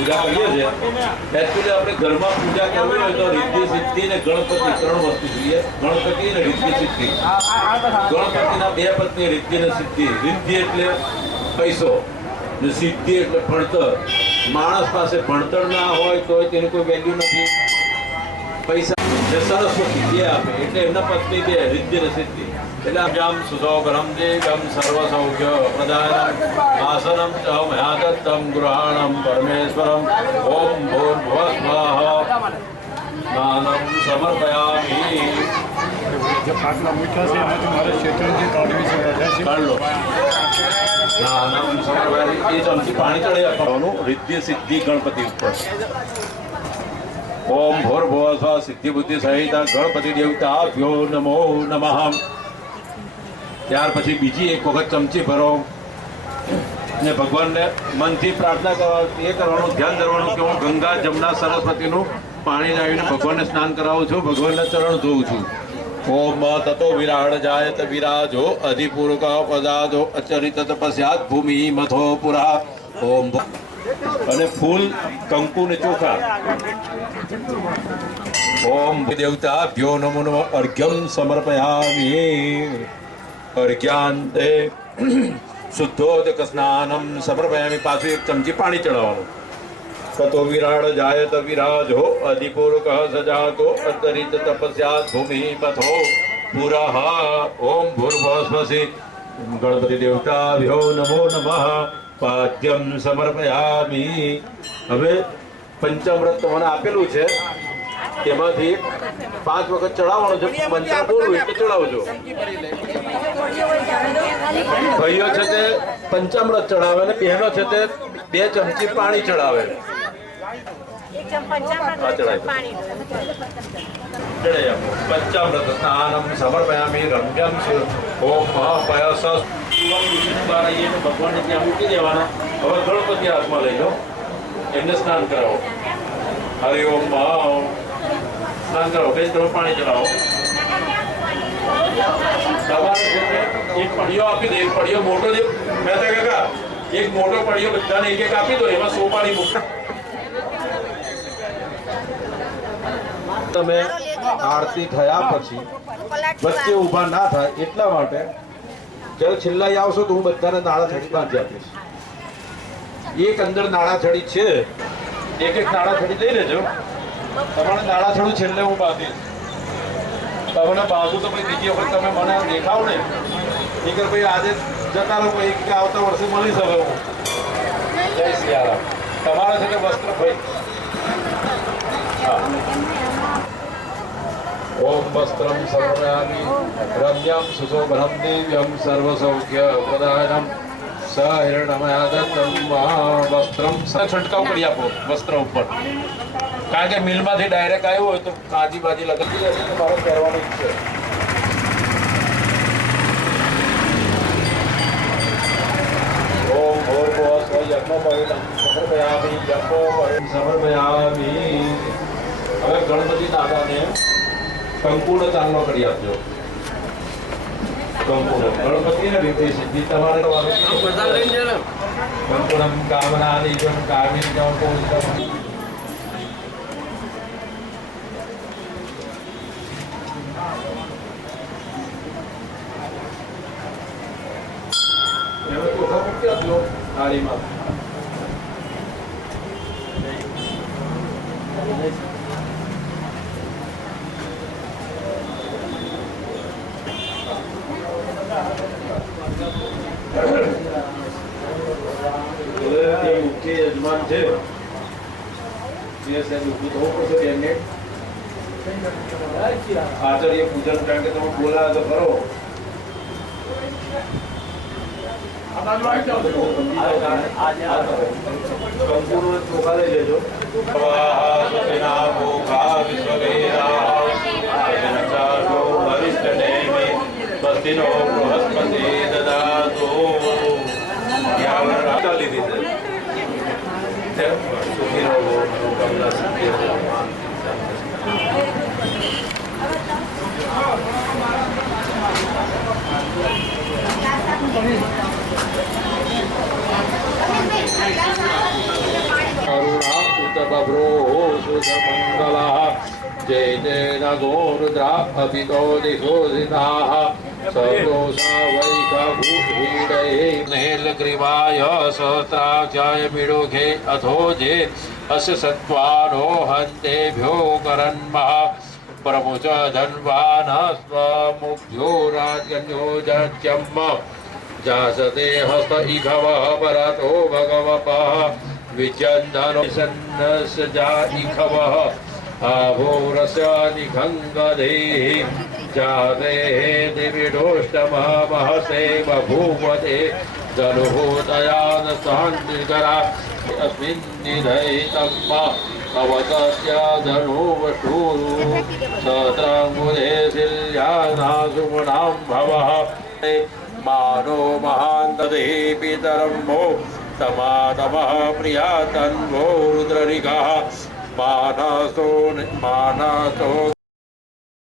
પૂજા કરીએ છીએ એકચ્યુઅલી આપણે ઘરમાં પૂજા કરવી હોય તો રિદ્ધિ સિદ્ધિ ને ગણપતિ 3 વસ્તુ જોઈએ. ગણપતિ ને રિદ્ધિ સિદ્ધિ. ગણપતિના 2 પત્ની રિદ્ધિ ને સિદ્ધિ. રિદ્ધિ એટલે પૈસો ને સિદ્ધિ એટલે ભણતર. માણસ પાસે ભણતર ના હોય તો તેની કોઈ વેલ્યુ નથી. પૈસા જે સરસ્વતી જે આપે એટલે એમના પત્ની 2 રિદ્ધિ ને સિદ્ધિ. એટલે જમ સુસૌગરમ દેવમ સર્વસૌખ્ય પ્રદાયનમ આસનમ ચ મયા દત્તમ ગૃહાણમ પરમેશ્વરમ ઓમ ભૂર્ભુવઃ સ્વાહા સ્નાનમ સમર્પયામિ. जो खाटला मीठा से तुम्हारे क्षेत्र काढ़वी से કાઢ લો. સ્નાનમ સમર્પયામિ. એ ચમચી પાણી ચડે આપવાનું રિદ્ધિ સિદ્ધિ ગણપતિ ઉપર. ઓમ ભૂર્ભુવઃ સ્વાહા સિદ્ધિ બુદ્ધિ સહિત ગણપતિ દેવતાભ્યો નમો નમઃ. ત્યાર પછી બીજી એક વખત ચમચી ભરો ને ભગવાનને મનથી પ્રાર્થના કરવા એ કરવાનું ધ્યાન ધરવાનું કે હું ગંગા જમના સરસ્વતીનું પાણી લાવીને ભગવાનને સ્નાન કરાવું છું, ભગવાનના ચરણ ધોઉં છું. ઓમ તતો વિરાડ જાયત વિરાજો અધિપૂર્વક પદાજો અચરિત તપસ્યાત ભૂમિ મથો પુરા. ઓમ અને ફૂલ કંકુ ને ચોખા. ઓમ દેવતા ભ્યો નમો નમઃ અર્ઘ્યમ સમર્પયામિ. અર્ઘ્યાંતે શુદ્ધોદક સ્નાનમ સમર્પયામિ. પાછું એક ચમચી પાણી ચડાવવાનું. તતો વિરાડ જાયત વિરાજો અધિપૂર્વક સજાતો અતરિત તપસ્યાત ભૂમિ મથો પુરઃ. ઓમ ભૂર્ભુવઃ સ્વસ્તિ ગણપતિ દેવતાભ્યો નમો નમઃ પાદ્યમ સમર્પયામિ. હવે પંચામૃત મને આપેલું છે તેમાંથી 5 વખત ચડાવવાનો છે. મંત્ર બોલવું એટલે ચડાવજો. ભાઈઓ છે તે પંચામૃત ચડાવે ને બહેનો છે તે 2 ચમચી પાણી ચડાવે. પંચામૃત સ્નાનમ સમર્પયામિ રમ્યમ ઓમ પયસ. ભગવાનને ત્યાં મૂકી દેવાના. હવે ગણપતિ હાથમાં લઈ લો, એમને સ્નાન કરાવો. હરિ ઓમ સ્નાન કરાવો. કઈ તમે પાણી ચડાવો. એક પડીઓ આપી દો. એક પડીઓ મોટો દે. મેં તો કાકા એક મોટો પડીઓ બધાને એક આપી દો. એમાં 100 પાણી મૂકો. તમે આરતી થયા પછી વચ્ચે ઊભા ના થાય એટલા માટે જ્યારે છેલ્લા આવશો તો હું બધાને નાળાછડી બાંધી આપીશ. એક અંદર નાળાછડી છે, એક નાળાછડી લઈ લેજો. તમારે નાળાછડું છેલ્લે હું બાંધીશ. તમને બાંધું તો ભાઈ બીજી વખત તમે મને દેખાવ ને એ કે ભાઈ આજે જતા રહો, ભાઈ કે આવતા વર્ષે મળી શકે. હું જય સિયારામ. તમારા છે કે વસ્ત્ર ભાઈ. ઓમ વસ્ત્રમ સમર્પયામિ રમ્યમ સુશોભનમ દિવ્યમ સર્વસૌખ્ય પ્રદાયનમ સ હિરણમયા દત્તમ વસ્ત્રમ. છંટકાવ કરી આપો વસ્ત્ર ઉપર, કારણ કે મિલમાંથી ડાયરેક્ટ આવ્યું હોય તો કાજી બાજી લગાવી હશે તો મારે પહેરવાનું જ છે. ઓમ ભૂર્ભુવઃ સ્વઃ યજ્ઞોપવીતં સમર્પયામિ યજ્ઞોપવીતં સમર્પયામિ. હવે ગણપતિ દાદાને કંકુનો ચાંદલો કરી આપજો. કંકુનો ગણપતિને રિદ્ધિ સિદ્ધિ તમારે કંકુનમ કામનાનિ જમ કામિની જમ પૂજિતમ. હવે ચોખા મૂકી આપજો થાળીમાં. મુખ્ય યજમાન છે તે સાહેબ ઊભું થવું પડશે. બેનને આચાર્ય પૂજન, કારણ કે તમે બોલાવે તો કરો. કંકુનો ચોખા લઈ લેજો. બસ્તીનો બૃહસ્પતિ દદાતો. લીધી છે સુખી રહો મનોકામના સિદ્ધિ. કરુણા बभ्रो सुधमङ्गलः जयतेन गोरुद्रा अभितो दिशोषिताः सदोषा वैकभूषीडये नीलग्रीवाय सहस्राक्षाय विडोघे अथोजे अस्य सत्त्वानो हन्तेभ्यो करन्मः प्रमुच धन्वानस्वमुभ्यो राजन्यो जत्यम्म जासते हस्त इघवः परतो भगवपः विजन्धनो सन्नस्य जा इघवः आभोरस्य निघङ्गदेहि जाते दिविडोष्टमः महसे बभूवते धनुः शान्तिकरा अस्मिन् निधयितम् अवतस्य धनुवशूरु सहस्राङ्गुले शिल्यानासुमनां भवः मानो महान्तदे पितरं वो तमातमः प्रिया तन्वो रुद्ररिकः मानसो